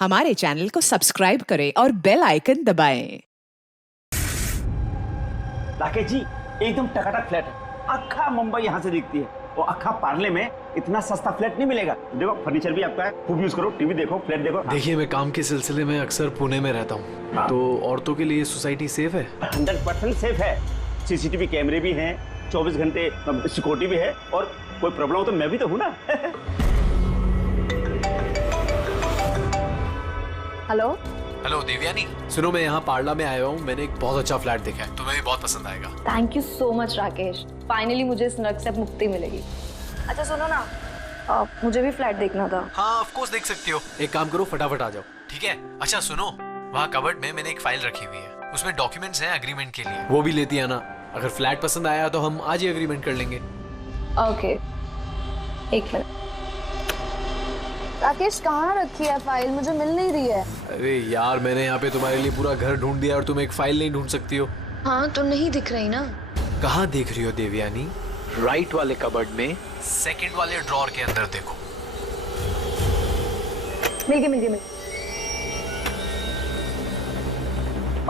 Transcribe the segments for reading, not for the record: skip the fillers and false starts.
हमारे चैनल को सब्सक्राइब करें और बेल आइकन दबाएं। राकेश जी एकदम टकाटक फ्लैट है, अक्खा मुंबई यहाँ से दिखती है और अक्खा पार्ले में इतना सस्ता फ्लैट नहीं मिलेगा। देखो फर्नीचर भी आपका है, खूब यूज करो, टीवी देखो, फ्लैट देखो। देखिए मैं काम के सिलसिले में अक्सर पुणे में रहता हूँ, तो औरतों के लिए सोसाइटी सेफ है? 100% सेफ है। सीसीटीवी कैमरे भी हैं, 24 घंटे सिक्योरिटी भी है, और कोई प्रॉब्लम हो तो मैं भी तो हूँ ना। हेलो हेलो देवयानी, सुनो मैं यहाँ पार्ला में आया हूँ। मैंने एक बहुत अच्छा फ्लैट देखा है, तुम्हें भी बहुत पसंद आएगा। Thank you so much Rakesh, finally मुझे इस नर्क से मुक्ति मिलेगी। अच्छा सुनो ना, मुझे भी फ्लैट देखना था। हाँ ऑफ कोर्स देख सकती हो। एक काम करो, फटाफट आ जाओ, ठीक है? अच्छा सुनो, वहाँ कबर्ड में मैंने एक फाइल रखी हुई है, उसमें डॉक्यूमेंट्स हैं एग्रीमेंट के लिए, वो भी लेती है ना। अगर फ्लैट पसंद आया तो हम आज ही एग्रीमेंट कर लेंगे। ओके एक मिनट। राकेश कहाँ रखी है फाइल, मुझे मिल नहीं रही है। अरे यार मैंने यहाँ पे तुम्हारे लिए पूरा घर ढूंढ दिया और तुम एक फाइल नहीं ढूंढ सकती हो? हाँ तो नहीं दिख रही ना। कहाँ देख रही हो देवयानी? राइट वाले कबर्ड में सेकंड वाले ड्रॉर के अंदर देखो। मिल गई।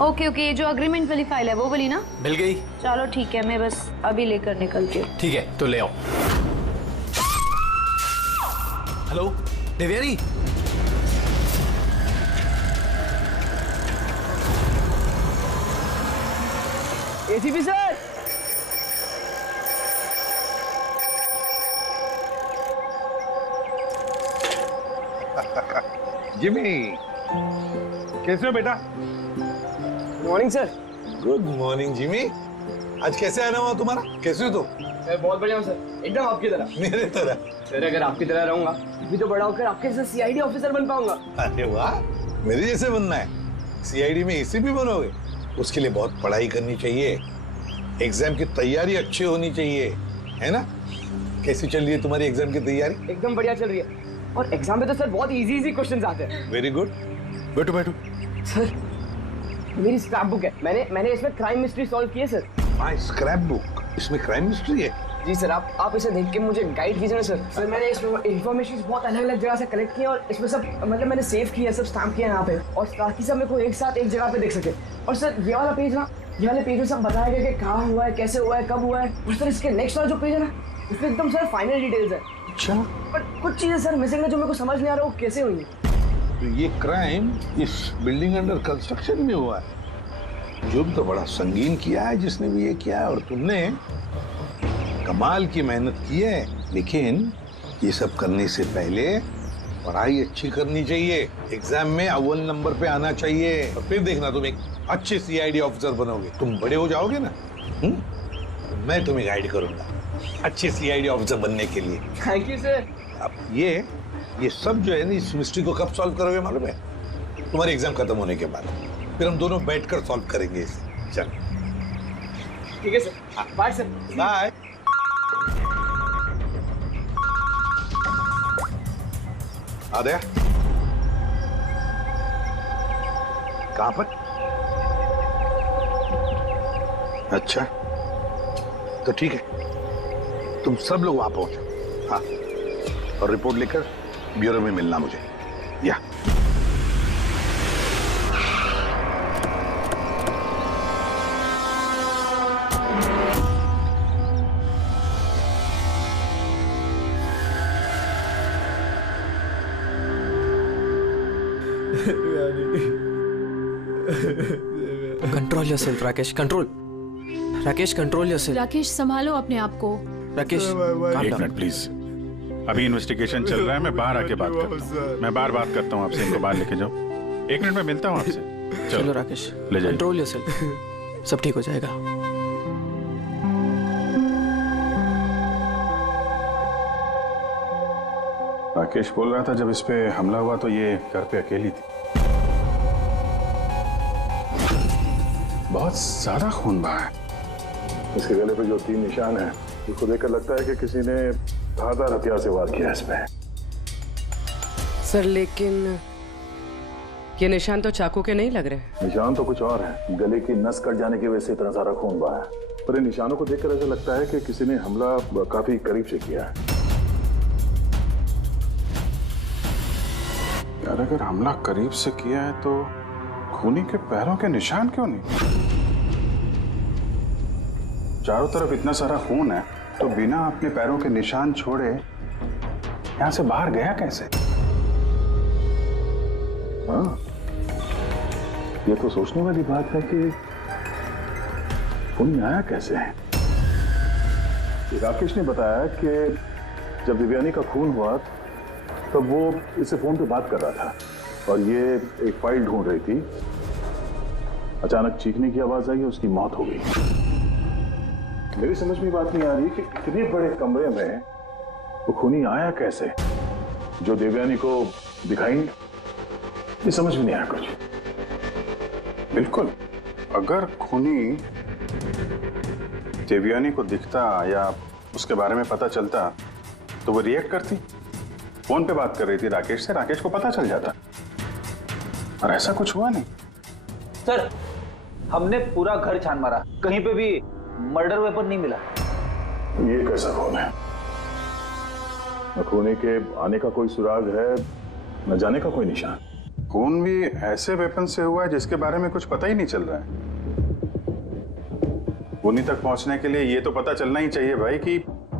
ओके ये जो अग्रीमेंट वाली फाइल है वो वाली ना? मिल गई? चलो ठीक है, मैं बस अभी लेकर निकलती हूँ। ठीक है तो ले आओ। Hello Devyani, ACP sir, Jimmy, कैसे हो बेटा? Morning sir. Good morning Jimmy. आज कैसे आना हुआ तुम्हारा? कैसे हो तुम? मैं बहुत बढ़िया हूँ सर, एकदम आपकी तरह। मेरे तरह? सर अगर आपकी तरह रहूंगा भी तो बड़ा होकर आपके जैसे सीआईडी ऑफिसर बन पाऊंगा। अरे वाह, मेरे जैसे बनना है? सीआईडी में एसीपी बनोगे? उसके लिए बहुत पढ़ाई करनी चाहिए, एग्जाम की तैयारी अच्छी होनी चाहिए, है ना? कैसी चल रही है तुम्हारी एग्जाम की तैयारी? एकदम बढ़िया चल रही है, और एग्जाम में तो सर बहुत इजी क्वेश्चंस आते हैं। वेरी गुड, बैठो बैठो। सर मेरी स्क्रैप बुक है, मैंने इसमें क्राइम मिस्ट्री सॉल्व की है सर। माय स्क्रैप बुक, इसमें क्राइम मिस्ट्री है? जी सर, आप इसे देख के मुझे गाइड कीजिए ना सर। सर मैंने इसमें इन्फॉर्मेशन बहुत अलग अलग जगह से कलेक्ट की है, और इसमें सब मतलब मैंने सेव किया है, सब स्टैम्प किया है यहाँ पे, और ताकि सब मेरे को एक साथ एक जगह पे देख सके। और सर ये वाला पेज ना, ये वाले पेज में सब बताया गया कि कहाँ हुआ है, कैसे हुआ है, कब हुआ है। और सर इसके नेक्स्ट वाला जो पेज है ना, उसमें एकदम सर फाइनल डिटेल्स है। अच्छा, पर कुछ चीजें सर मिसिंग है जो मेरे को समझ नहीं आ रहा वो कैसे हुई है। तो ये क्राइम इस बिल्डिंग अंडर कंस्ट्रक्शन में हुआ है। जुर्म तो बड़ा संगीन किया है जिसने भी ये किया है, और तुमने कमाल की मेहनत की है। लेकिन ये सब करने से पहले पढ़ाई अच्छी करनी चाहिए, एग्जाम में अव्वल नंबर पे आना चाहिए, और फिर देखना तुम एक अच्छे सीआईडी ऑफिसर बनोगे। तुम बड़े हो जाओगे ना, तो मैं तुम्हें गाइड करूंगा अच्छे सीआईडी ऑफिसर बनने के लिए। Thank you sir. अब ये सब जो है ना, इस मिस्ट्री को कब सॉल्व करोगे मालूम है? तुम्हारी एग्जाम खत्म होने के बाद, फिर हम दोनों बैठकर सॉल्व करेंगे इसे। चल ठीक है सर, बाय सर। बाय। आ गया? कहां पर? अच्छा तो ठीक है, तुम सब लोग वहां पहुंचो। हाँ, और रिपोर्ट लेकर ब्यूरो में मिलना मुझे। या control yourself Rakesh, Rakesh control yourself. Rakesh संभालो अपने आप को। राकेश एक मिनट प्लीज, अभी इन्वेस्टिगेशन चल रहा है, मैं बाहर आके बात करता हूँ। मैं बाहर बात करता हूँ आपसे, इनको बाहर लेके जाओ। एक मिनट में मिलता हूँ आपसे। चलो राकेश, ले जाइए। कंट्रोल योरसेल्फ, सब ठीक हो जाएगा। राकेश बोल रहा था जब इस पे हमला हुआ तो ये घर पे अकेली थी। बहुत ज्यादा खून बहा है। इसके गले पे जो 3 निशान हैं, उसको देखकर लगता है कि किसी ने धारदार हथियार से वार किया इसमें। सर लेकिन ये निशान तो चाकू के नहीं लग रहे। निशान तो कुछ और है, गले की नस कट जाने की वजह से इतना सारा खून बहा है। पर इन निशानों को देखकर ऐसा लगता है कि किसी ने हमला काफी करीब से किया है। यार अगर हमला करीब से किया है तो खूनी के पैरों के निशान क्यों नहीं? चारों तरफ इतना सारा खून है तो बिना अपने पैरों के निशान छोड़े यहां से बाहर गया कैसे? हाँ, ये तो सोचने वाली बात है कि खूनी आया कैसे है। राकेश ने बताया कि जब दिव्यानी का खून हुआ तब वो इससे फोन पे बात कर रहा था और ये एक फाइल ढूंढ रही थी। अचानक चीखने की आवाज आई, उसकी मौत हो गई। मेरी समझ में बात नहीं आ रही कि इतने बड़े कमरे में वो खूनी आया कैसे जो देवयानी को दिखाई नहीं। ये समझ में नहीं आया कुछ। बिल्कुल, अगर खूनी देवयानी को दिखता या उसके बारे में पता चलता तो वो रिएक्ट करती। फोन पे बात कर रही थी राकेश से, राकेश को पता चल जाता। और ऐसा कुछ हुआ नहीं। सर, हमने पूरा घर छान मारा, कहीं पे भी मर्डर वेपन नहीं मिला। ये कैसा खून है? न खूनी के आने का कोई सुराग है, न जाने का कोई निशान। खून भी ऐसे वेपन से हुआ है जिसके बारे में कुछ पता ही नहीं चल रहा है। खूनी तक पहुंचने के लिए ये तो पता चलना ही चाहिए भाई कि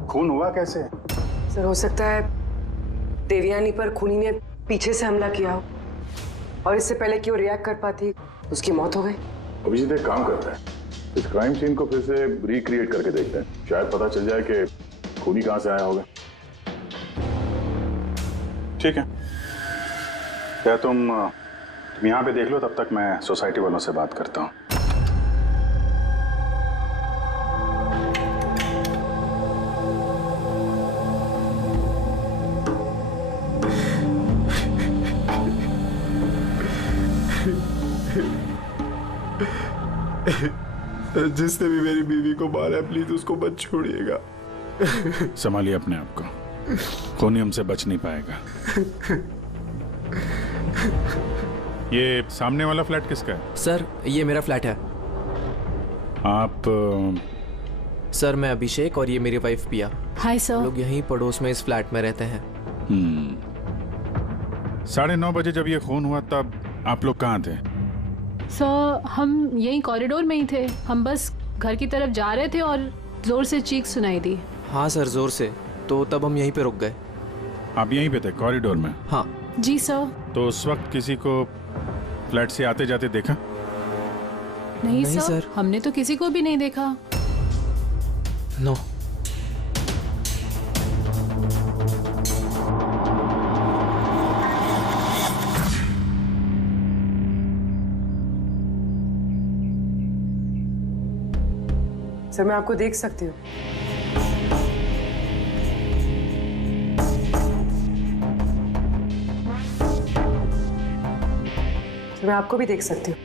खून हुआ कैसे। सर, हो सकता है देवयानी पर खूनी ने पीछे से हमला किया हो और इससे पहले कि वो रिएक्ट कर पाती उसकी मौत हो गई। अभिजीत एक काम करते हैं, इस क्राइम सीन को फिर से रिक्रिएट करके देखते हैं, शायद पता चल जाए कि खूनी कहां से आया होगा। ठीक है, क्या तुम यहाँ पे देख लो, तब तक मैं सोसाइटी वालों से बात करता हूँ। जिसने भी मेरी बीवी को मारा है प्लीज उसको मत छोड़िएगा। संभालिए अपने आप को, खूनी हमसे बच नहीं पाएगा। ये सामने वाला फ्लैट किसका है? सर, ये मेरा फ्लैट है। आप सर, मैं अभिषेक और ये मेरी वाइफ पिया। Hi sir. लोग यहीं पड़ोस में इस फ्लैट में रहते हैं। 9:30 बजे जब ये खून हुआ तब आप लोग कहाँ थे? सर, हम यहीं कॉरिडोर में ही थे। हम बस घर की तरफ जा रहे थे और जोर से चीख सुनाई दी। हाँ सर, जोर से। तो तब हम यहीं पे रुक गए। आप यहीं पे थे कॉरिडोर में? हाँ जी सर। तो उस वक्त किसी को फ्लैट से आते जाते देखा? नहीं सर, हमने तो किसी को भी नहीं देखा। नो। सर, मैं आपको देख सकती हूँ। सर, मैं आपको भी देख सकती हूँ।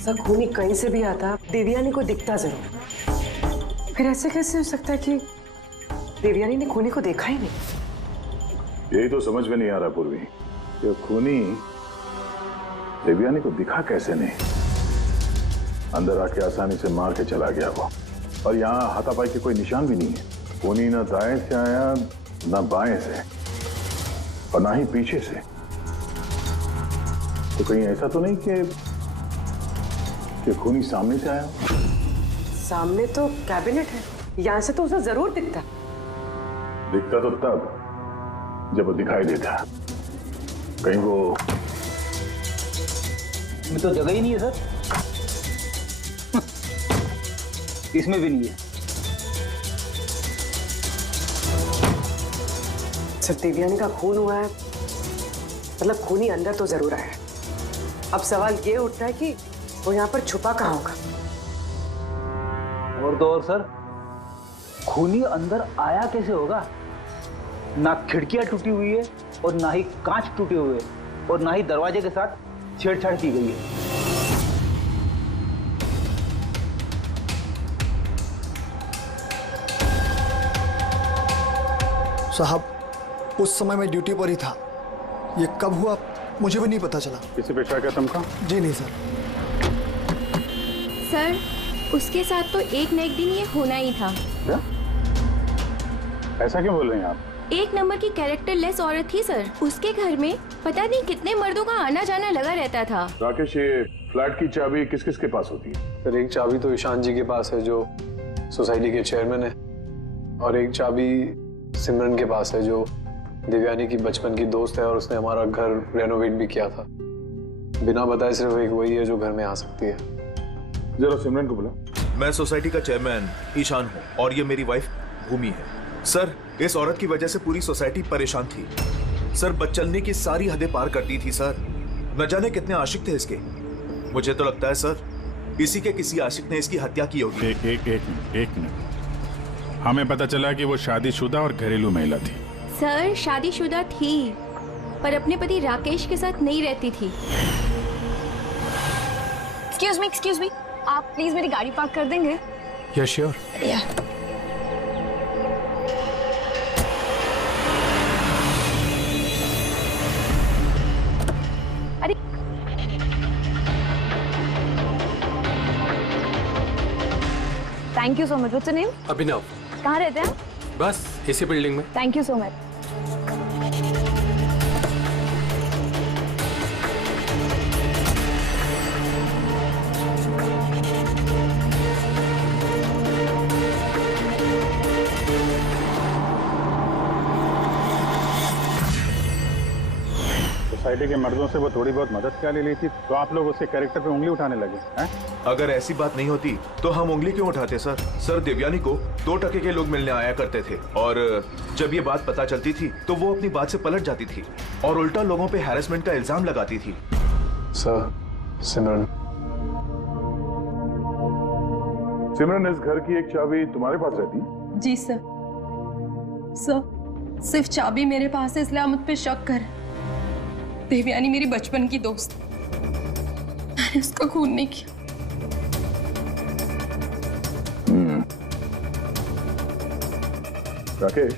सर, खूनी कहीं से भी आता देवयानी को दिखता जरूर। फिर ऐसे कैसे हो सकता है कि देवयानी ने खूनी को देखा ही नहीं? यही तो समझ में नहीं आ रहा पूर्वी, कि खूनी देवयानी को दिखा कैसे नहीं। अंदर आके आसानी से मार के चला गया वो, और यहाँ हाथापाई के कोई निशान भी नहीं है। खूनी ना दाएं से आया, ना बाएं से, और ना ही पीछे से। तो कहीं ऐसा तो नहीं कि खूनी सामने से आया? सामने तो कैबिनेट है, यहाँ से तो उसे जरूर दिखता। दिखता तो तब जब वो दिखाई देता। कहीं वो इसमें तो जगह ही नहीं है सर। इसमें भी नहीं है। सर, देवयानी का खून हुआ है, मतलब खूनी अंदर तो जरूर आया है। अब सवाल ये उठता है कि वो यहाँ पर छुपा कहाँ होगा। और तो और सर, खूनी अंदर आया कैसे होगा? ना खिड़कियां टूटी हुई है और ना ही कांच टूटे हुए और ना ही दरवाजे के साथ छेड़छाड़ की गई है। साहब, उस समय मैं ड्यूटी पर ही था। ये कब हुआ मुझे भी नहीं पता चला। किसी पे शक है तुमको? जी नहीं सर। सर, उसके साथ तो एक न एक दिन ये होना ही था। क्या? ऐसा क्यों बोल रही हैं आप? एक नंबर की कैरेक्टरलेस औरत थी सर। उसके घर में पता नहीं कितने मर्दों का आना जाना लगा रहता था। राकेश, ये फ्लैट की चाबी किस किस के पास होती है? सर एक चाबी तो ईशान जी के पास है जो सोसाइटी के चेयरमैन है, और एक चाबी सिमरन के पास है जो देवयानी की बचपन की दोस्त है और उसने हमारा घर रेनोवेट भी किया था। बिना बताए सिर्फ एक वही है जो घर में आ सकती है। जरा सिमरन को बुला। मैं सोसाइटी का चेयरमैन ईशान हूँ और ये मेरी वाइफ भूमि है। सर, इस औरत की वजह से पूरी सोसाइटी परेशान थी। सर, बदचलने की सारी हदें पार कर दी थी सर। न जाने कितने आशिक थे इसके। मुझे तो लगता है सर, इसी के किसी आशिक ने इसकी हत्या की होगी। एक मिनट। हमें पता चला कि वो शादीशुदा और घरेलू महिला थी। सर शादीशुदा थी पर अपने पति राकेश के साथ नहीं रहती थी। एक्सक्यूज मी, आप प्लीज मेरी गाड़ी पार्क कर देंगे? Yes sure. अरे thank you so much. What's your name? Abhinav. कहाँ रहते हैं? बस इसी बिल्डिंग में। Thank you so much. Society के मर्दों से वो थोड़ी बहुत मदद क्या ले ली थी, तो आप लोग उसके कैरेक्टर पे उंगली उठाने लगे हैं? अगर ऐसी बात नहीं होती तो हम उंगली क्यों उठाते सर? सर, देवयानी को 2 टके के लोग मिलने आया करते थे और जब ये बात पता चलती थी तो वो अपनी बात से पलट जाती थी और उल्टा लोगों पे हैरेसमेंट का इल्जाम लगाती थी। सर, सिमरन इस घर की एक चाबी तुम्हारे पास रहती? जी सर। सिर्फ चाबी मेरे पास है इसलिए आप मुझ पे शक कर। देवयानी मेरी बचपन की दोस्त, मैंने उसका खून नहीं किया। राकेश,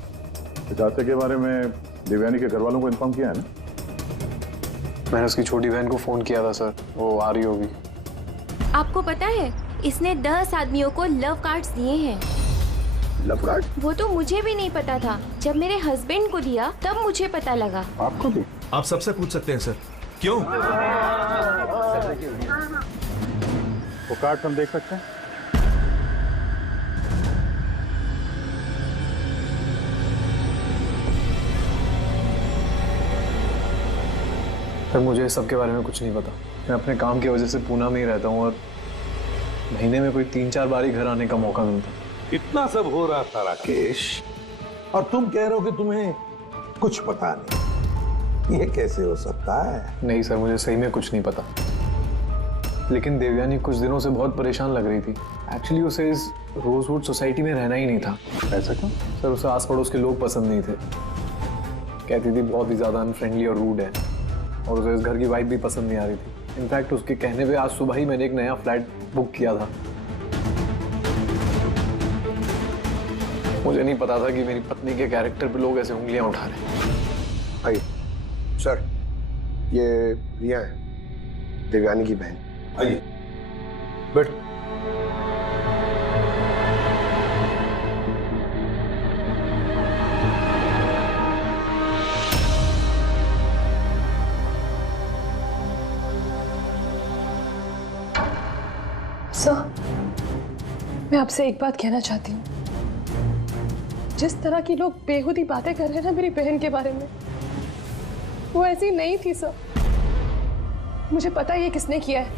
इस हादसे के बारे में देवयानी के घर वालों को इन्फॉर्म किया है ना? मैंने उसकी छोटी बहन को फोन किया था सर, वो आ रही होगी। आपको पता है इसने 10 आदमियों को लव कार्ड्स दिए हैं। Love card? वो तो मुझे भी नहीं पता था। जब मेरे हस्बैंड को दिया तब मुझे पता लगा। आपको भी? आप सबसे पूछ सकते हैं सर। क्यों? वो कार्ड हम देख सकते हैं? सर मुझे इस सब के बारे में कुछ नहीं पता। मैं अपने काम की वजह से पूना में ही रहता हूँ और महीने में कोई 3-4 बार ही घर आने का मौका मिलता। इतना सब हो रहा था राकेश, और तुम कह रहे हो कि तुम्हें कुछ पता नहीं। ये कैसे हो सकता है? नहीं सर, मुझे सही में कुछ नहीं पता। लेकिन देवयानी कुछ दिनों से बहुत परेशान लग रही थी। एक्चुअली उसे इस रोजवुड सोसाइटी में रहना ही नहीं था। ऐसा क्यों? सर उसे आस पड़ोस के लोग पसंद नहीं थे। कहती थी बहुत ही ज़्यादा अनफ्रेंडली और रूड है, और उसे इस घर की वाइब भी पसंद नहीं आ रही थी। इनफैक्ट उसके कहने पे आज सुबह ही मैंने एक नया फ्लैट बुक किया था। मुझे नहीं पता था कि मेरी पत्नी के कैरेक्टर पे लोग ऐसे उंगलियां उठा रहे हैं। आइए सर, ये रिया है, देवयानी की बहन। आइए बैठ। सर, मैं आपसे एक बात कहना चाहती हूँ। जिस तरह की लोग बेहुदी बातें कर रहे हैं ना मेरी बहन के बारे में, वो ऐसी नहीं थी सर। मुझे पता है ये किसने किया है।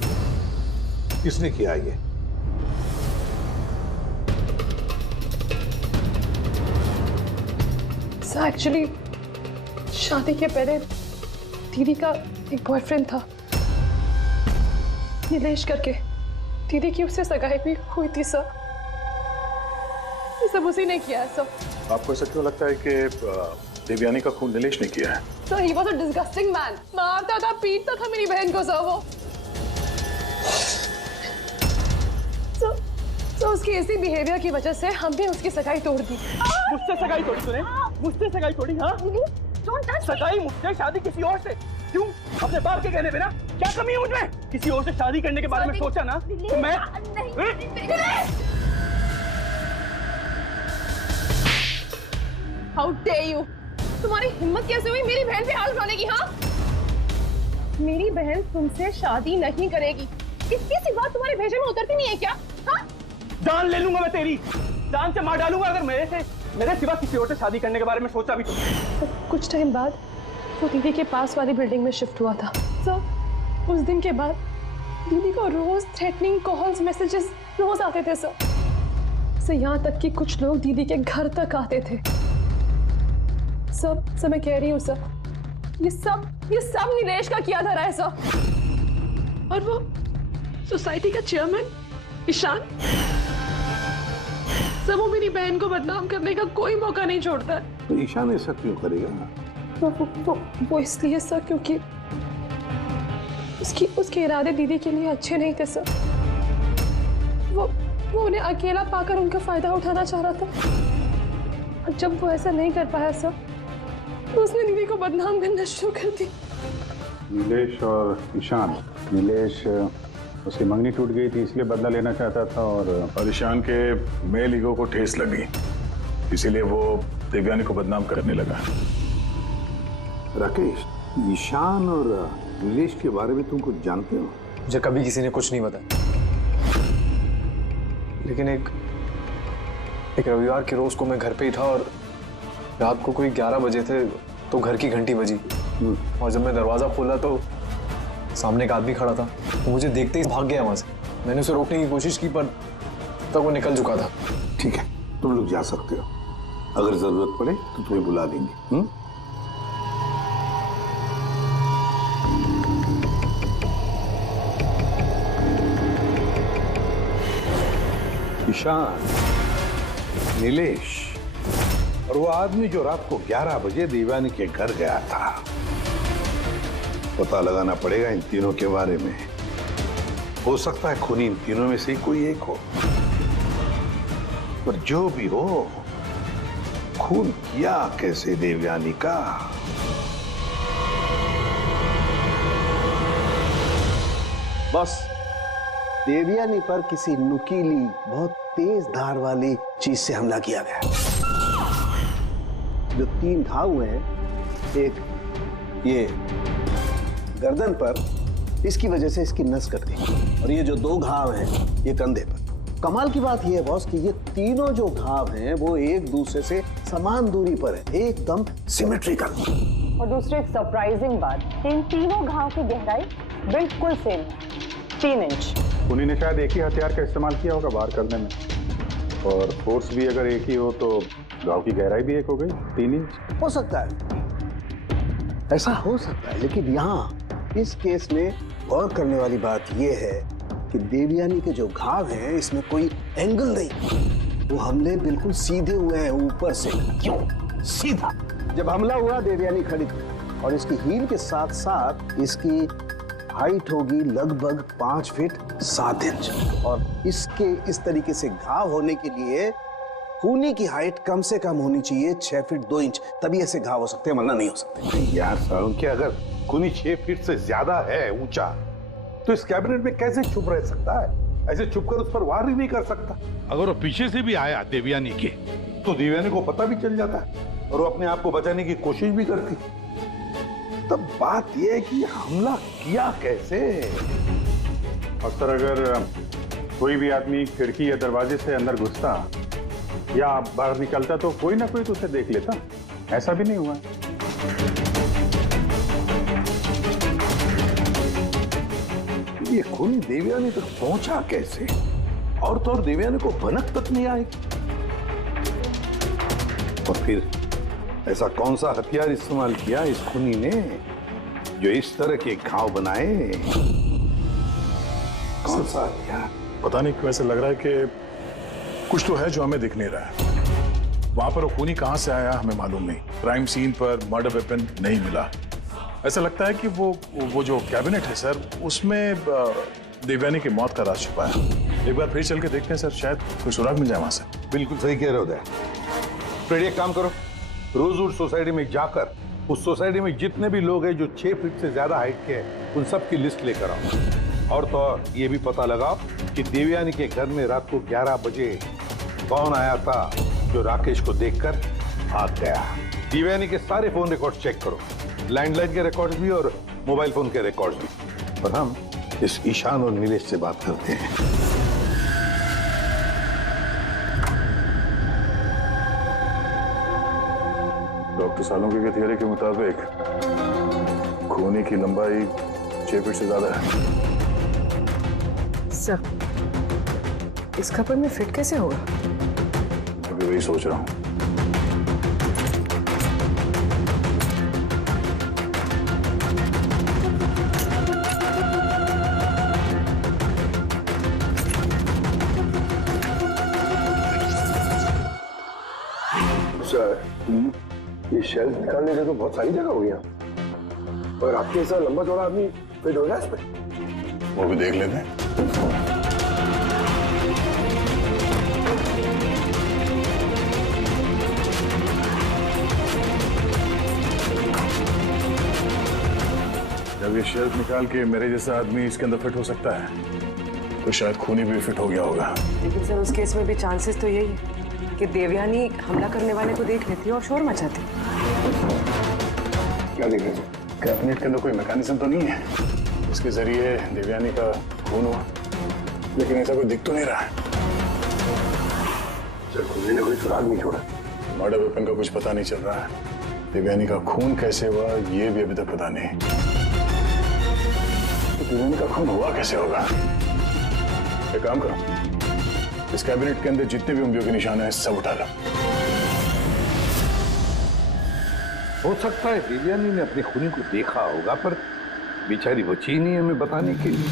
किसने किया ये? सर एक्चुअली शादी के पहले दीदी का एक बॉयफ्रेंड था, नीलेश करके। दीदी की उससे सगाई भी हुई थी सर। ये सब उसी ने किया है सर। आपको ऐसा क्यों लगता है कि देवयानी का खून नीलेश ने किया है? Sir he was a disgusting man. मारता था, पीटता था मेरी बहन को सर वो। सर उसकी ऐसी बिहेवियर की वजह से हमने उसकी सगाई तोड़ दी। मुझसे सगाई तोड़ी तूने? मुझसे सगाई तोड़ी? हाँ, सगाई मुझसे, शादी किसी और से। क्यों? अपने बाप के कहने पे ना? क्या कमी है मुझमें? किसी और से शादी करने के बारे में सोचा ना तो मैं हाउ डेयर यू! तुम्हारी हिम्मत कैसे हुई मेरी बहन पे हाथ उठाने की? हाँ, मेरी बहन तुमसे शादी नहीं करेगी। इतनी सी बात तुम्हारे भेजे में उतरती नहीं है क्या? हाँ, जान ले लूंगा मैं तेरी, जान से मार डालूंगा अगर मेरे सिवा किसी और से शादी करने के बारे में सोचा भी तो। कुछ टाइम बाद वो दीदी के पास वाली बिल्डिंग में शिफ्ट हुआ था सर। उस दिन के बाद दीदी को रोज थ्रेटनिंग कॉल्स, मैसेजेस रोज आते थे सर। यहाँ तक कि कुछ लोग दीदी के घर तक आते थे। सब मैं कह रही हूँ सर, ये सब नीलेश का किया धरा है सर। और वो सोसाइटी का चेयरमैन ईशान, सब वो मेरी बहन को बदनाम करने का कोई मौका नहीं छोड़ता है। तो ईशान ऐसा क्यों करेगा? वो इसलिए सर क्योंकि उसके इरादे दीदी के लिए अच्छे नहीं थे सर। वो उन्हें अकेला पाकर उनका फायदा उठाना चाह रहा था। और जब वो ऐसा नहीं कर पाया सर, तो उसने दीदी को बदनाम करना शुरू कर दी। नीलेश और ईशान, नीलेश उसकी मंगनी टूट गई थी इसलिए बदला लेना चाहता था, और ईशान के मेल ईगो को ठेस लगी, इसीलिए वो देवयानी को बदनाम करने लगा। राकेश, ईशान और नीलेश के बारे में तुम कुछ जानते हो? मुझे कभी किसी ने कुछ नहीं बताया, लेकिन एक रविवार के रोज को मैं घर पे ही था और रात को कोई 11 बजे थे तो घर की घंटी बजी, और जब मैं दरवाजा खोला तो सामने एक आदमी खड़ा था। वो मुझे देखते ही भाग गया वहां से। मैंने उसे रोकने की कोशिश की पर तब वो निकल चुका था। ठीक है, तुम लोग जा सकते हो, अगर जरूरत पड़े तो तुम्हें बुला देंगे। ईशान, नीलेश और वो आदमी जो रात को 11 बजे देवयानी के घर गया था, पता लगाना पड़ेगा इन तीनों के बारे में। हो सकता है खूनी इन तीनों में से कोई एक हो, पर जो भी हो, खून किया कैसे देवयानी का? बस देवयानी पर किसी नुकीली, बहुत तेज धार वाली चीज से हमला किया गया। जो 3 घाव हुए हैं, एक ये गर्दन पर, इसकी वजह से इसकी नस कट गई, और ये जो 2 घाव हैं ये कंधे पर। कमाल की बात ये है बॉस कि ये तीनों जो घाव हैं वो एक दूसरे से समान दूरी पर है, एकदम सिमेट्रिकल। और दूसरी एक सरप्राइजिंग बात, इन तीनों घाव की गहराई बिल्कुल सेम है, 3 इंच। खूनी ने शायद एक ही हथियार का इस्तेमाल किया होगा वार करने में, और फोर्स भी अगर एक ही हो तो घाव की गहराई भी एक हो गई, 3 इंच। हो सकता है, ऐसा हो सकता है, लेकिन यहाँ इस केस में गौर करने वाली बात यह है कि देवयानी के जो घाव हैं इसमें कोई एंगल नहीं, वो हमले बिल्कुल सीधे हुए हैं ऊपर से। क्यों सीधा? जब हमला हुआ देवयानी खड़ी थी, और इसकी हील के साथ साथ इसकी हाइट होगी लगभग 5 फीट 7 इंच, और इसके इस तरीके से घाव होने के लिए खूनी की हाइट कम से कम होनी चाहिए 6 फीट 2 इंच, तभी ऐसे घाव हो सकते हैं, वरना नहीं हो सकते। यार सारुण, क्या अगर खूनी 6 फीट से ज्यादा है ऊंचा, तो इस कैबिनेट में कैसे छुप रह सकता है? ऐसे छुपकर उस पर वार ही नहीं कर सकता। अगर वो पीछे से भी आया देवयानी के, तो देवयानी को पता भी चल जाता और वो अपने आप को बचाने की कोशिश भी करती। तब बात यह है कि हमला किया कैसे? और सर, अगर कोई भी आदमी खिड़की या दरवाजे से अंदर घुसता या बाहर निकलता तो कोई ना कोई तो उसे देख लेता, ऐसा भी नहीं हुआ। ये खूनी देवयानी तक पहुंचा कैसे? और तो और देवयानी को भनक तक नहीं आई। और फिर ऐसा कौन सा हथियार इस्तेमाल किया इस खूनी ने जो इस तरह के घाव बनाए? कौन सा हथियार? पता नहीं क्यों ऐसा लग रहा है कि कुछ तो है जो हमें दिख नहीं रहा है। वहां पर वो खूनी कहां से आया हमें मालूम नहीं। क्राइम सीन पर मर्डर वेपन नहीं मिला। ऐसा लगता है कि वो जो कैबिनेट है सर, उसमें देवयानी की मौत का राज छुपा है। एक बार फिर चल के देखते हैं सर, शायद कोई सुराग मिल जाए वहां से। बिल्कुल सही कह रहे हो दया। फिर एक काम करो, रोजवुड सोसाइटी में जाकर उस सोसाइटी में जितने भी लोग हैं जो 6 फीट से ज्यादा हाइट के हैं, उन सब की लिस्ट लेकर आओ। और तो और ये भी पता लगाओ कि देवयानी के घर में रात को 11 बजे कौन आया था जो राकेश को देखकर भाग गया। देवयानी के सारे फोन रिकॉर्ड चेक करो, लैंडलाइन के रिकॉर्ड भी और मोबाइल फोन के रिकॉर्ड भी। और हम इस ईशान और नीलेश से बात करते हैं। डॉक्टर सालोंके के थियरी के मुताबिक खूनी की लंबाई 6 फीट से ज्यादा है। सर, इस कपड़े में फिट कैसे होगा? अभी वही सोच रहा हूँ। सर, ये शेल्फ निकालने से तो बहुत सारी जगह हो गया, और आपके ऐसा लंबा चौड़ा आदमी फिट हो गया इस पे। वो भी देख लेते हैं। जब ये शेल्फ निकाल के मेरे जैसा आदमी इसके अंदर फिट हो सकता है, तो शायद खूनी भी फिट हो गया होगा। लेकिन सर, उस केस में भी चांसेस तो यही है कि देवयानी हमला करने वाले को देख लेती और शोर मचाती। क्या देख रहे? कैबिनेट के अंदर कोई मैकेनिज्म तो नहीं है इसके जरिए देवयानी का खून हुआ, लेकिन ऐसा कोई दिख तो नहीं रहा है। खूनी ने कोई सुराग नहीं छोड़ा। मर्डर वेपन का कुछ पता नहीं चल रहा है। देवयानी का खून कैसे हुआ ये भी अभी तक पता नहीं। तो देवयानी का खून हुआ कैसे होगा? एक काम करो, इस कैबिनेट के अंदर जितने भी उंगलियों के निशान हैं सब उठा लो। हो सकता है देवयानी ने अपने खूनी को देखा होगा, पर बेचारी बची नहीं हमें बताने के लिए।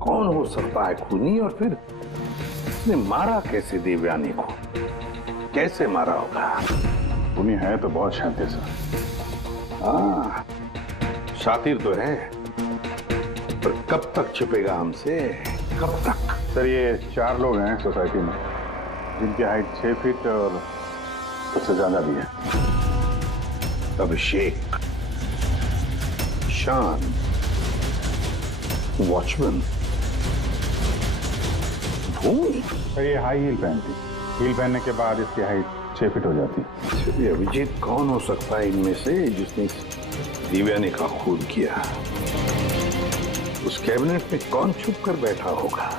कौन हो सकता है खूनी, और फिर उसने मारा कैसे देवयानी को? कैसे मारा होगा? खूनी है तो बहुत शातिर सर। हाँ, शातिर तो है, पर कब तक छिपेगा हमसे? कब तक? सर, ये 4 लोग हैं सोसाइटी में जिनकी हाइट 6 फीट और उससे ज्यादा भी है। अभिषेक, शान, वॉचमैन, भूमि। सर, ये हाई हील पहनती। हील पहनने के बाद इसकी हाइट 6 फीट हो जाती। ये अभिजीत कौन हो सकता है इनमें से जिसने देवयानी का खून किया? उस कैबिनेट में कौन छुप कर बैठा होगा?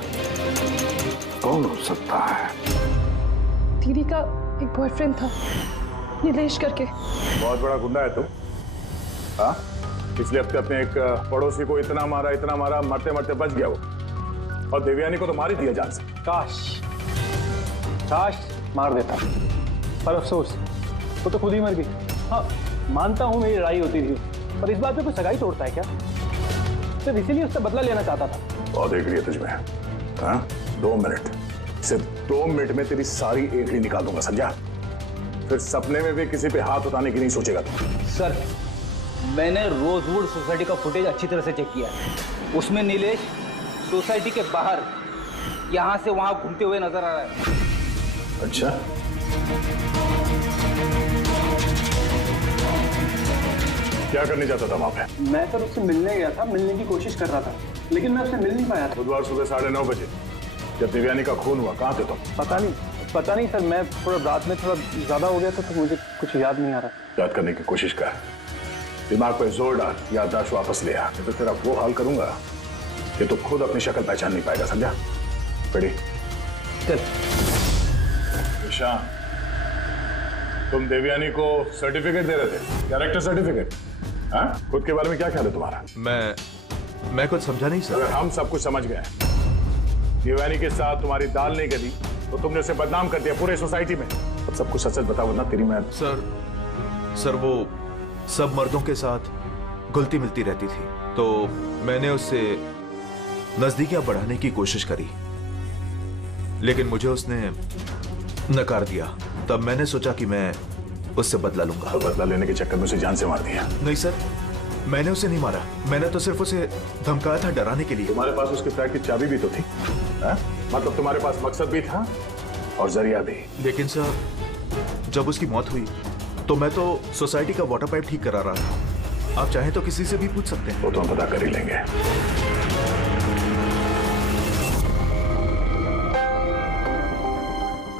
कौन हो सकता है? दीदी का एक बॉयफ्रेंड था, नीलेश करके। बहुत बड़ा गुंडा है तुम। हाँ, पिछले हफ्ते अपने एक पड़ोसी को इतना मारा, मरते मरते बच गया वो, और देवयानी को तो मार ही दिया जान से। काश मार देता, पर अफसोस वो तो खुद ही मर गई। हाँ, मानता हूँ मेरी लड़ाई होती थी, पर इस बात पे कोई सगाई तोड़ता है क्या? सिर्फ इसीलिए उससे बदला लेना चाहता था। बहुत एकड़ी है तुझमें। हाँ, 2 मिनट, सिर्फ 2 मिनट में तेरी सारी एकड़ी निकाल दूंगा, समझा? फिर सपने में भी किसी पे हाथ उठाने की नहीं सोचेगा तू। सर, मैंने रोजवुड सोसाइटी का फुटेज अच्छी तरह से चेक किया है। उसमें नीलेश सोसाइटी के बाहर यहाँ से वहाँ घूमते हुए नजर आ रहा है। अच्छा, क्या करने जाता था वहाँ पे? मैं सर उससे मिलने गया था, मिलने की कोशिश कर रहा था, लेकिन मैं उससे मिल नहीं पाया था। बुधवार सुबह 9:30 बजे जब देवयानी का खून हुआ, कहाँ थे तुम? पता नहीं सर, मैं थोड़ा रात में थोड़ा ज्यादा हो गया था, तो मुझे कुछ याद नहीं आ रहा। याद करने की कोशिश कर, दिमाग पे जोर डाल, याददाश्त वापस ले आ, तो तेरा वो हाल करूंगा कि तू खुद अपनी शक्ल पहचान नहीं पाएगा, समझा? रेडी? चल। ईशान, तुम देवयानी को सर्टिफिकेट दे रहे थे, कैरेक्टर सर्टिफिकेट। हाँ, खुद के बारे में क्या ख्याल है तुम्हारा? मैं कुछ समझा नहीं सर। अगर हम सब कुछ समझ गए, देवयानी के साथ तुम्हारी दाल नहीं गली तो तुमने उसे बदनाम कर दिया पूरे सोसाइटी में। अब सब कुछ सच बताओ ना, तेरी मैं। सर वो सब मर्दों के साथ घुलती मिलती रहती थी, तो मैंने उससे नजदीकियां बढ़ाने की कोशिश करी, लेकिन मुझे उसने नकार दिया। तब मैंने सोचा कि मैं उससे बदला लूंगा। तो बदला लेने के चक्कर में उसे जान से मार दिया? नहीं सर, मैंने उसे नहीं मारा, मैंने तो सिर्फ उसे धमकाया था डराने के लिए। तुम्हारे पास उसके फ्लैट की चाबी भी तो थी, हा? मतलब तुम्हारे पास मकसद भी था और जरिया भी। लेकिन सर, जब उसकी मौत हुई तो मैं तो सोसाइटी का वाटर पाइप ठीक करा रहा था। आप चाहें तो किसी से भी पूछ सकते हैं। वो तो हम पता कर ही लेंगे।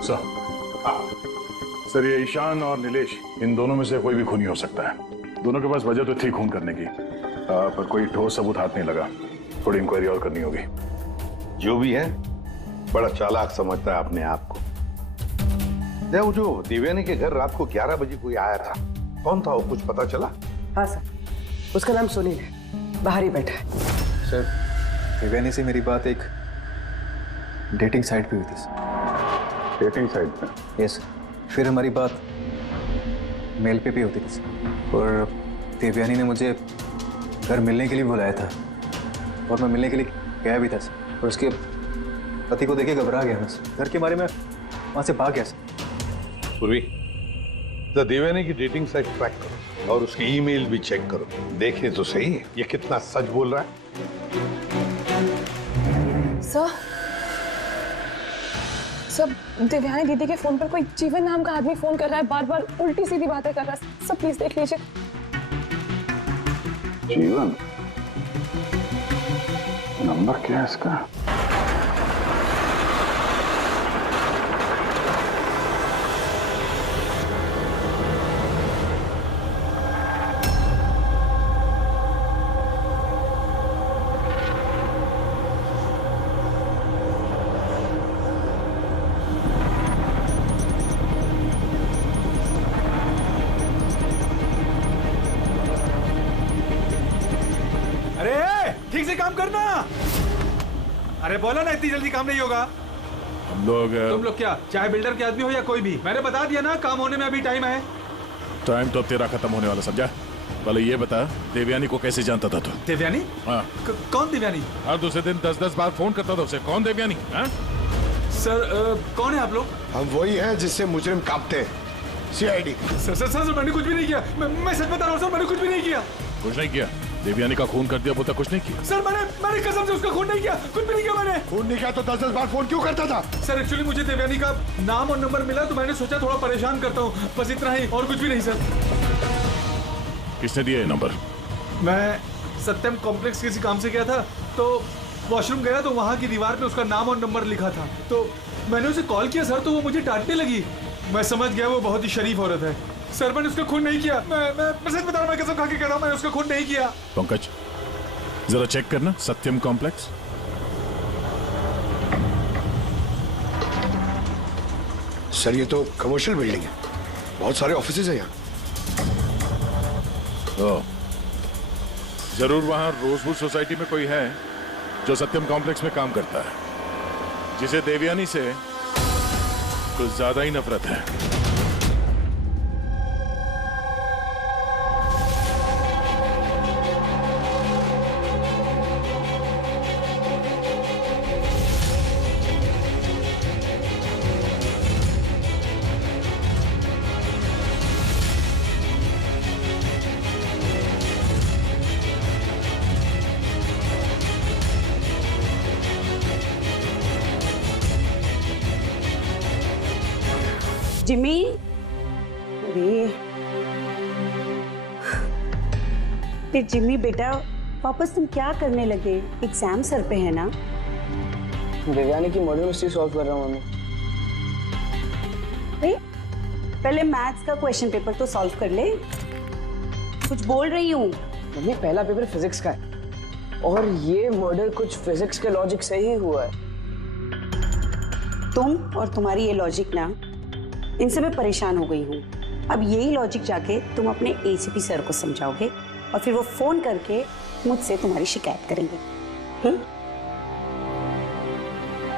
सर ये ईशान और नीलेश, इन दोनों में से कोई भी खूनी हो सकता है। दोनों के पास वजह तो थी खून करने की, पर कोई ठोस सबूत हाथ नहीं लगा। थोड़ी इंक्वायरी और करनी होगी। जो भी है बड़ा चालाक समझता है अपने आप को। वो जो देवयानी के घर रात को 11 बजे कोई आया था, कौन था वो, कुछ पता चला? हाँ सर, उसका नाम सुनील है, बाहर ही बैठा है। सर देवयानी से मेरी बात एक डेटिंग साइट पे हुई थी सर। डेटिंग साइट पे? Yes sir. फिर हमारी बात मेल पे भी होती थी सर, और देवयानी ने मुझे घर मिलने के लिए बुलाया था और मैं मिलने के लिए गया भी था सर, और उसके पति को देखे घबरा गया मैं सर। घर के बारे में वहाँ से भाग गया सर। पूर्वी, देवयानी की डेटिंग साइट ट्रैक करो और उसकी ईमेल भी चेक करो, देखें तो सही ये कितना सच बोल रहा है। सर देवयानी दीदी के फोन पर कोई जीवन नाम का आदमी फोन कर रहा है, बार बार उल्टी सीधी बातें कर रहा है। सब प्लीज देख लीजिए। जीवन? नंबर क्या है इसका? ठीक से काम करना। अरे बोला ना, इतनी जल्दी काम नहीं होगा। हम लोग तुम लोग क्या चाहे बिल्डर के आदमी हो या कोई भी, मैंने बता दिया ना, काम होने में अभी टाइम है। टाइम तो अब तेरा खत्म होने वाला, समझा? पहले ये बता, देवयानी को कैसे जानता था तू? देवयानी? हाँ। कौन देवयानी? हर दूसरे दिन 10-10 बार फोन करता था उसे। कौन देवयानी? हाँ? सर कौन है आप लोग? हम वही हैं जिससे मुजरिम कांपते हैं, सीआईडी। सर मैंने कुछ भी नहीं किया। मैं सच बता रहा हूँ सर, मैंने कुछ भी नहीं किया। कुछ नहीं किया? देवयानी का खून कर दिया, वो तक कुछ नहीं किया? सर मैंने कसम से उसका खून नहीं किया, कुछ भी नहीं किया मैंने। खून नहीं किया तो 10-10 बार फोन क्यों करता था? सर एक्चुअली मुझे देवयानी का नाम और नंबर मिला तो मैंने सोचा थोड़ा परेशान करता हूँ, बस इतना ही, और कुछ भी नहीं सर। किसने दिया ये नंबर? मैं सत्यम कॉम्प्लेक्स किसी काम से गया था, तो वॉशरूम गया तो वहाँ की दीवार पे उसका नाम और नंबर लिखा था, तो मैंने उसे कॉल किया सर, तो वो मुझे डांटने लगी। मैं समझ गया वो बहुत ही शरीफ औरत है। सर मैंने उसका खून नहीं किया, मैं सच बता रहा हूँ, मैं कसम खा के कह रहा हूँ, मैंने उसका खून नहीं किया। पंकज जरा चेक करना, सत्यम कॉम्प्लेक्स। सर ये तो कमर्शियल बिल्डिंग है, बहुत सारे ऑफिसेज हैं यहाँ। जरूर वहां रोजवुड सोसाइटी में कोई है जो सत्यम कॉम्प्लेक्स में काम करता है, जिसे देवयानी से कुछ ज्यादा ही नफरत है। जिमी, अरे जिमी बेटा, वापस तुम क्या करने लगे? एग्जाम सर पे है ना? देवयानी की मर्डर मिस्ट्री सॉल्व कर रहा हूँ मम्मी। पहले मैथ्स का क्वेश्चन पेपर तो सॉल्व कर ले। कुछ बोल रही हूँ मम्मी, पहला पेपर फिजिक्स का है और ये मर्डर कुछ फिजिक्स के लॉजिक से ही हुआ है। तुम और तुम्हारी ये लॉजिक ना, इनसे मैं परेशान हो गई हूँ। अब यही लॉजिक जाके तुम अपने एसीपी सर को समझाओगे और फिर वो फोन करके मुझसे तुम्हारी शिकायत करेंगे।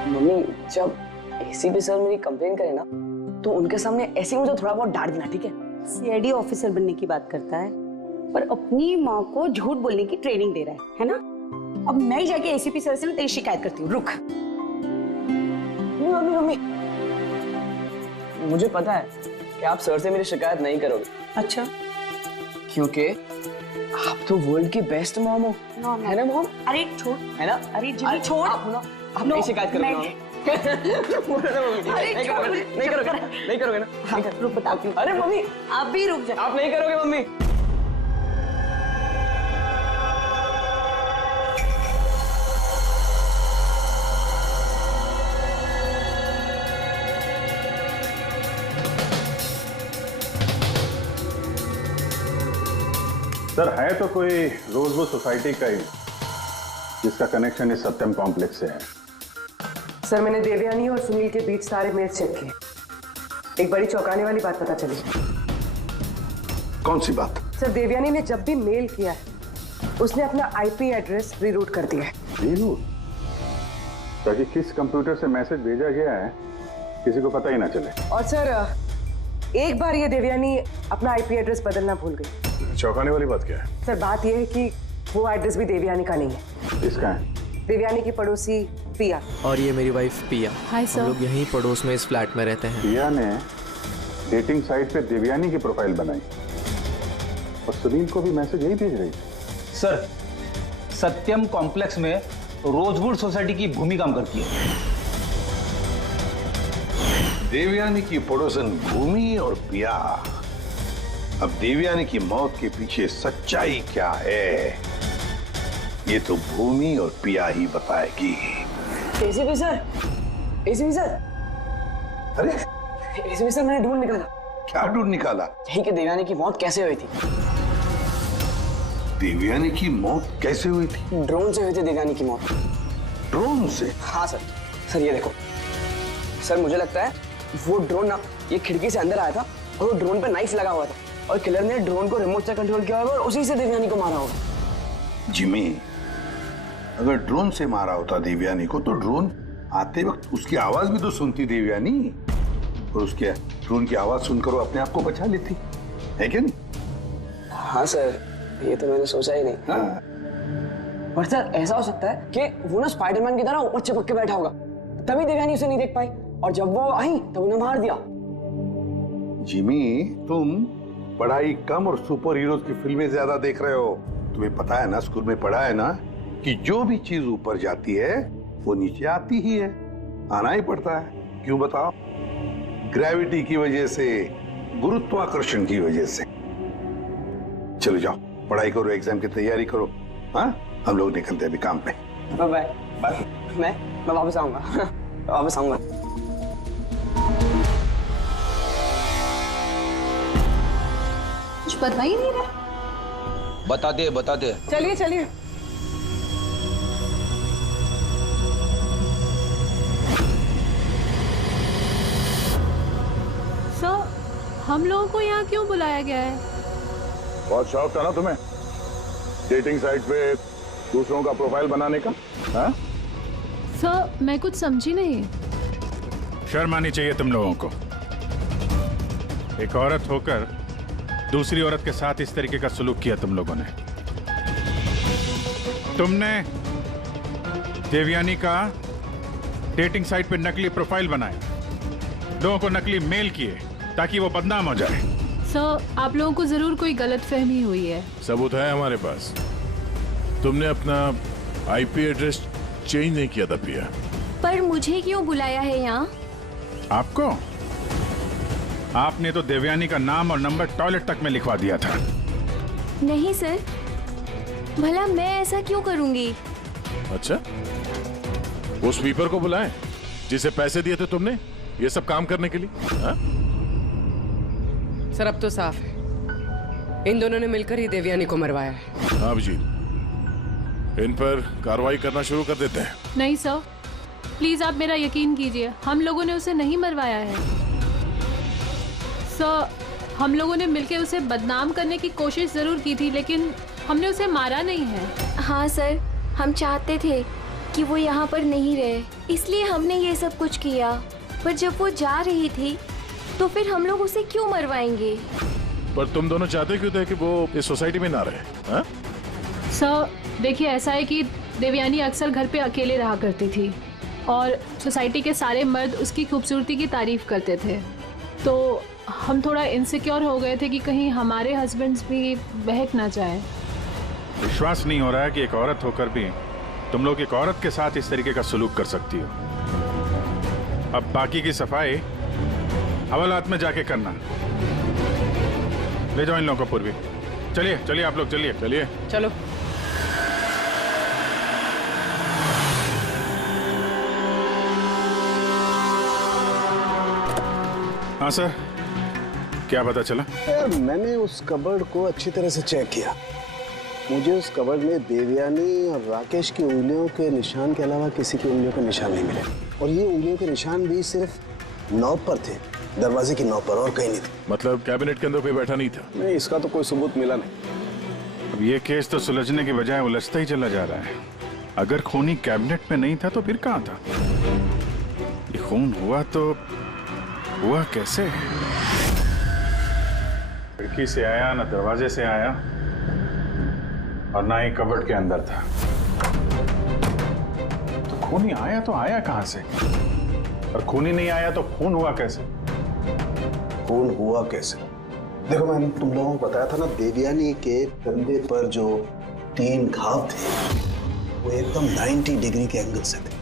मम्मी, जब एसीपी सर मेरी कंप्लेन करे ना, तो उनके सामने ऐसे ही मुझे थोड़ा बहुत डांट देना, ठीक है? सीआईडी ऑफिसर बनने की बात करता है पर अपनी माँ को झूठ बोलने की ट्रेनिंग दे रहा है ना? अब मैं ही जाके एसीपी सर से तेरी शिकायत करती हूँ। रुक। मम्मी मम्मी, मुझे पता है कि आप सर से मेरी शिकायत नहीं करोगे। अच्छा? क्योंकि आप तो वर्ल्ड की बेस्ट मॉम हो, है ना मॉम? अरे छोड़, है ना? अरे जिमी छोड़। आप ना, आप नहीं शिकायत करोगे ना? नहीं करोगे ना? हाँ, रुक बताती हूँ। अरे मम्मी, आप भी रुक जाओ। आप नहीं करोगे मम्मी? सर है तो कोई रोजवुड सोसाइटी का ही जिसका कनेक्शन इस सत्यम कॉम्प्लेक्स से है। सर मैंने देवयानी और सुनील के बीच सारे मेल्स चेक किए। एक बड़ी चौंकाने वाली बात पता चली। कौन सी बात? सर देवयानी ने जब भी मेल किया है उसने अपना आईपी एड्रेस रीरूट कर दिया है। रीरूट? ताकि किस कंप्यूटर से मैसेज भेजा गया है किसी को पता ही ना चले। और सर एक बार ये देवयानी अपना आईपी एड्रेस बदलना भूल गई। चौंकाने वाली बात क्या है? सर बात यह है कि वो एड्रेस भी देवयानी का नहीं है। किसका है? देवयानी की पड़ोसी पिया। और ये मेरी वाइफ पिया। Hi sir. हम लोग यहीं पड़ोस में इस फ्लैट में रहते हैं। पिया ने डेटिंग साइट पे देवयानी की प्रोफाइल बनाई और सुनील को भी मैसेज यही भेज रही थी। सर सत्यम कॉम्प्लेक्स में रोजवुड सोसाइटी की भूमि काम करती है। देवयानी की पड़ोसन भूमि और पिया। अब देवयानी की मौत के पीछे सच्चाई क्या है ये तो भूमि और पिया ही बताएगी। ACP sir, ACP sir. अरे एसीपी सर मैंने ढूंढ निकाला। क्या ढूंढ निकाला? यही कि देवयानी की मौत कैसे हुई थी। देवयानी की मौत कैसे हुई थी? ड्रोन से हुई थी देवयानी की मौत। ड्रोन से? हाँ सर। सर ये देखो सर, मुझे लगता है वो ड्रोन ना ये खिड़की से अंदर आया था और वो ड्रोन पे नाइफ लगा हुआ था और किलर ने ड्रोन को रिमोट से कंट्रोल किया होगा और उसी से देवयानी को मारा होगा। जिमी, अगर ड्रोन से मारा होता देवयानी को तो ड्रोन आते वक्त उसकी आवाज भी तो सुनती देवयानी और उसके ड्रोन की आवाज सुनकर वो अपने आप को बचा लेती है क्या नहीं? हाँ सर, ये तो मैंने सोचा ही नहीं। हाँ। पर सर ऐसा हो सकता है कि वो ना स्पाइडरमैन की तरह ऊपर चिपक के बैठा होगा तभी देवयानी उसे नहीं देख पाई और जब वो आई तब उन्हें मार दिया। जिमी, तुम पढ़ाई कम और सुपर हीरोज की फिल्में ज्यादा देख रहे हो। तुम्हें पता है ना, स्कूल में पढ़ा है ना कि जो भी चीज ऊपर जाती है वो नीचे आती ही है, आना ही पड़ता है। क्यों बताओ? ग्रेविटी की वजह से, गुरुत्वाकर्षण की वजह से। चलो जाओ, पढ़ाई करो, एग्जाम की तैयारी करो। हाँ, हम लोग निकलते हैं अभी काम पे। Bye bye. मैं वापस आऊंगा। वापस आऊंगा। कुछ बता ही नहीं रहा। बता दे। चलिए चलिए। सर हम लोगों को यहाँ क्यों बुलाया गया है? बहुत शौक था ना तुम्हें डेटिंग साइट पे दूसरों का प्रोफाइल बनाने का? हाँ? सर मैं कुछ समझी नहीं। शर्म आनी चाहिए तुम लोगों को। एक औरत होकर दूसरी औरत के साथ इस तरीके का सलूक किया तुम लोगों ने। तुमने देवयानी का डेटिंग साइट पे नकली प्रोफाइल बनाया, लोगों को नकली मेल किए ताकि वो बदनाम हो जाए। सर आप लोगों को जरूर कोई गलतफहमी हुई है। सबूत है हमारे पास। तुमने अपना आईपी एड्रेस चेंज नहीं किया था प्रिया। पर मुझे क्यों बुलाया है यहाँ? आपको? आपने तो देवयानी का नाम और नंबर टॉयलेट तक में लिखवा दिया था। नहीं सर, भला मैं ऐसा क्यों करूंगी? अच्छा, वो स्वीपर को बुलाएं जिसे पैसे दिए थे तुमने ये सब काम करने के लिए? हा? सर अब तो साफ है, इन दोनों ने मिलकर ही देवयानी को मरवाया है। हाँ अभिजीत, इन पर कार्रवाई करना शुरू कर देते हैं। नहीं सर, प्लीज आप मेरा यकीन कीजिए, हम लोगों ने उसे नहीं मरवाया है। सर हम लोगों ने मिलकर उसे बदनाम करने की कोशिश जरूर की थी, लेकिन हमने उसे मारा नहीं है। हाँ सर, हम चाहते थे कि वो यहाँ पर नहीं रहे, इसलिए हमने ये सब कुछ किया। पर जब वो जा रही थी तो फिर हम लोग उसे क्यों मरवाएंगे? पर तुम दोनों चाहते क्यों थे कि वो इस सोसाइटी में ना रहे? हा? सर देखिए, ऐसा है कि देवयानी अक्सर घर पे अकेले रहा करती थी और सोसाइटी के सारे मर्द उसकी खूबसूरती की तारीफ करते थे, तो हम थोड़ा इनसिक्योर हो गए थे कि कहीं हमारे हस्बैंड्स भी बहक ना जाए। विश्वास नहीं हो रहा है कि एक औरत होकर भी तुम लोग एक औरत के साथ इस तरीके का सलूक कर सकती हो। अब बाकी की सफाई हवालात में जाके करना। ले जाओ इन लोगों को पूर्वी। चलिए चलिए आप लोग, चलिए चलिए चलो। हाँ सर, क्या पता चला? यार मैंने उस कबर्ड को अच्छी तरह से चेक किया मुझे उस कवर्ड में देवयानी और राकेश की उंगलियों के निशान के अलावा किसी की उंगलियों के निशान नहीं मिले। और ये उंगलियों के निशान भी सिर्फ नॉब पर थे, दरवाजे की नॉब पर, और कहीं नहीं थे। मतलब कैबिनेट के अंदर कोई बैठा नहीं था? नहीं, इसका तो कोई सबूत मिला नहीं। अब ये केस तो सुलझने की बजाय उलझता ही चला जा रहा है। अगर खूनी कैबिनेट में नहीं था तो फिर कहाँ था? ये खून हुआ तो हुआ कैसे? खिड़की से आया, ना दरवाजे से आया, और ना ही कबर्ड के अंदर था। तो खूनी आया तो आया कहां से? और खूनी नहीं आया तो खून हुआ कैसे? खून हुआ कैसे? देखो, मैंने तुम लोगों को बताया था ना, देवयानी के कंधे पर जो 3 घाव थे वो एकदम 90 डिग्री के एंगल से थे।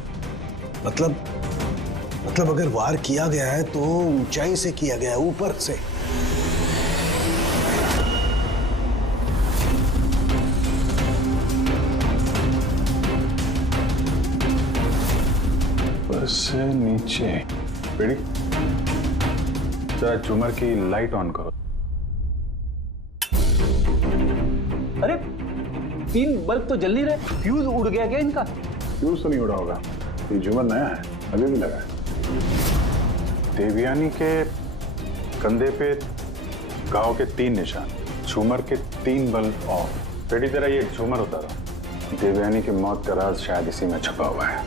मतलब अगर वार किया गया है तो ऊंचाई से किया गया है, ऊपर से। ऊपर से नीचे। बेड़ी, जरा झूमर की लाइट ऑन करो। अरे 3 बल्ब तो जल नहीं रहे, फ्यूज उड़ गया क्या इनका? फ्यूज तो नहीं उड़ा होगा, ये झूमर नया है, अभी भी लगा है। देवयानी के कंधे पे घाव के 3 निशान, झूमर के 3 बल्ब ऑफ। बेटी, तेरा ये झूमर उतारो। देवयानी की मौत का राज शायद इसी में छुपा हुआ है।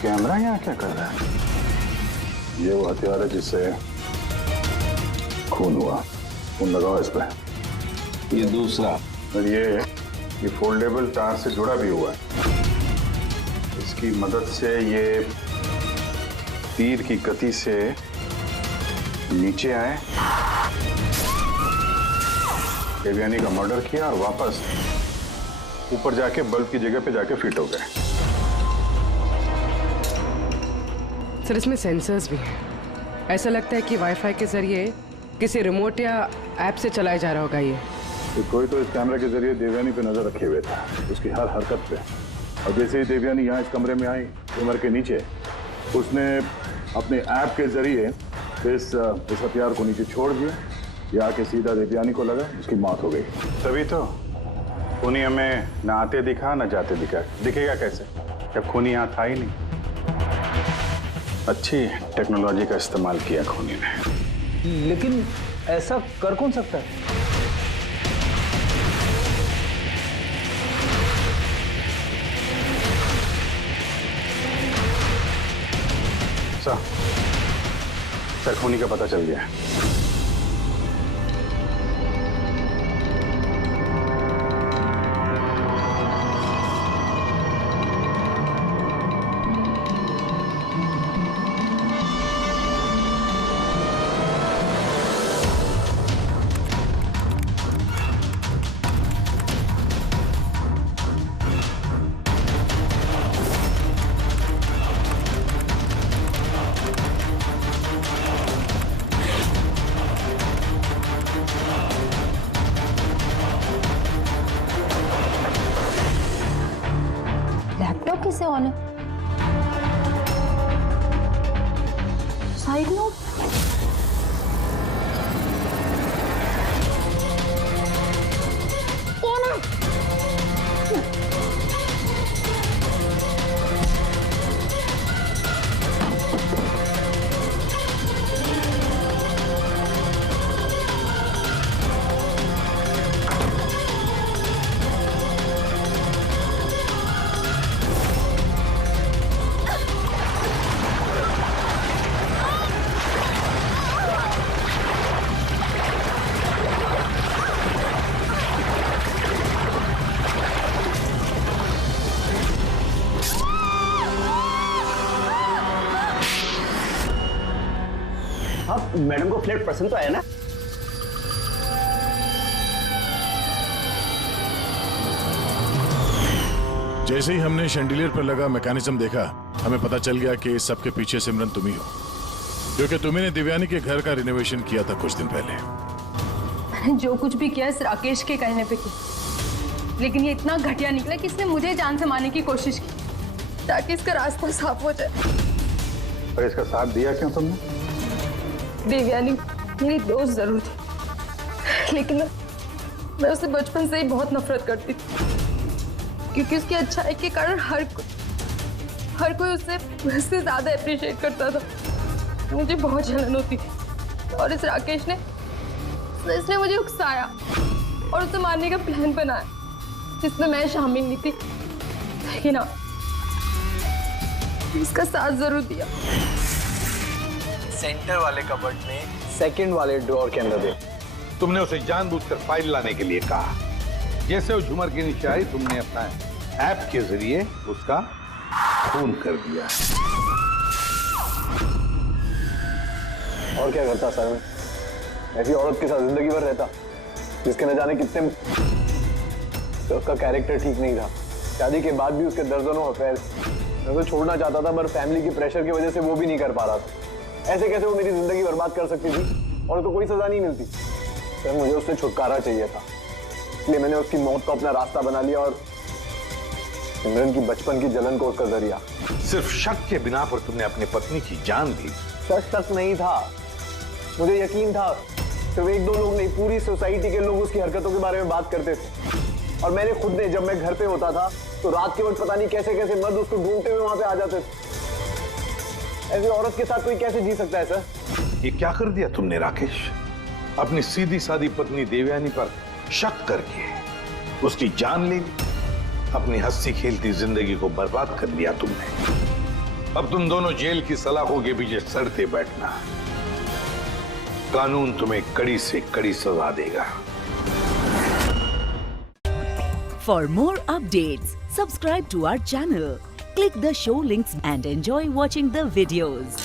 कैमरा यहाँ क्या कर रहा है? ये वो हथियार है जिससे खून हुआ। खून लगाओ इस पे। ये दूसरा, और ये फोल्डेबल तार से जुड़ा भी हुआ है। इसकी मदद से ये तीर की गति से नीचे आए, देवयानी का मर्डर किया और वापस ऊपर जाके बल्ब की जगह पे जाके फिट हो गए। सर, इसमें सेंसर्स भी हैं। ऐसा लगता है कि वाईफाई के जरिए किसी रिमोट या ऐप से चलाया जा रहा होगा ये। तो कोई तो इस कैमरे के जरिए देवयानी पे नजर रखे हुए था, उसकी हर हरकत पे। और जैसे ही देवयानी यहाँ इस कमरे में आई, उमर के नीचे, उसने अपने ऐप के जरिए इस हथियार को नीचे छोड़ दिया। ये आके सीधा देवयानी को लगा, उसकी मौत हो गई। तभी तो खूनी हमें न आते दिखा न जाते दिखा। दिखेगा कैसे जब खूनी यहाँ था ही नहीं? अच्छी टेक्नोलॉजी का इस्तेमाल किया खूनी ने। लेकिन ऐसा कर कौन सकता है? सर, खूनी का पता चल गया है। लैपटॉप किसे ऑन है? Side note? कौन है? मैडम को फ्लैट पसंद तो आया ना? जैसे ही हमने शैंडिलियर पर लगा मैकेनिज्म देखा, हमें पता चल गया कि इस सब के पीछे सिमरन तुम ही हो। क्योंकि तुम्ही ने दिव्यानी के घर का रिनोवेशन किया था कुछ दिन पहले। मैंने जो कुछ भी किया इस राकेश के कहने पे किया, लेकिन ये इतना घटिया निकला कि इसने मुझे जान से मारने की कोशिश की ताकि इसका रास्ता साफ हो जाए। और इसका साथ दिया क्यों तुमने? देवयानी मेरी दोस्त जरूर थी, लेकिन मैं उससे बचपन से ही बहुत नफरत करती थी, क्योंकि उसकी अच्छाई के कारण हर कोई उससे ज्यादा अप्रिशिएट करता था। मुझे बहुत जलन होती थी और इस राकेश ने इसने मुझे उकसाया और उसे मारने का प्लान बनाया, जिसमें मैं शामिल नहीं थी, लेकिन हाँ, इसका साथ जरूर दिया। सेंटर वाले कबर्ड में सेकंड वाले ड्रॉर के अंदर दे। तुमने उसे जानबूझकर फाइल लाने के लिए कहा। जैसे वो झूमर के नीचे आई, तुमने अपना ऐप के जरिए उसका खून कर दिया। और क्या करता सर मैं? ऐसी औरत के साथ जिंदगी भर रहता जिसके न जाने कितने, तो उसका कैरेक्टर ठीक नहीं था। शादी के बाद भी उसके दर्जनों अफेयर। मैं तो छोड़ना चाहता था, मगर फैमिली की प्रेशर की वजह से वो भी नहीं कर पा रहा था। ऐसे कैसे वो मेरी जिंदगी बर्बाद कर सकती थी और उसको कोई सजा नहीं मिलती। सर मुझे उससे छुटकारा चाहिए था, इसलिए मैंने उसकी मौत को अपना रास्ता बना लिया और सिमरन की बचपन की जलन को उसका जरिया। सिर्फ शक के बिना पर तुमने अपनी पत्नी की जान ली। सर शक नहीं था, मुझे यकीन था। सिर्फ एक दो लोग नहीं, पूरी सोसाइटी के लोग उसकी हरकतों के बारे में बात करते थे। और मैंने खुद ने, जब मैं घर पे होता था तो रात के वक्त पता नहीं कैसे कैसे मर्द उसको ढूंढते हुए वहां पे आ जाते थे। ऐसी औरत के साथ कोई कैसे जी सकता है सर? ये क्या कर दिया तुमने राकेश? अपनी सीधी सादी पत्नी देवयानी पर शक करके उसकी जान ले ली। अपनी हंसी खेलती जिंदगी को बर्बाद कर लिया तुमने। अब तुम दोनों जेल की सलाखों के पीछे सड़ते बैठना। कानून तुम्हें कड़ी से कड़ी सजा देगा। For more updates, subscribe to our channel, click the show links and enjoy watching the videos.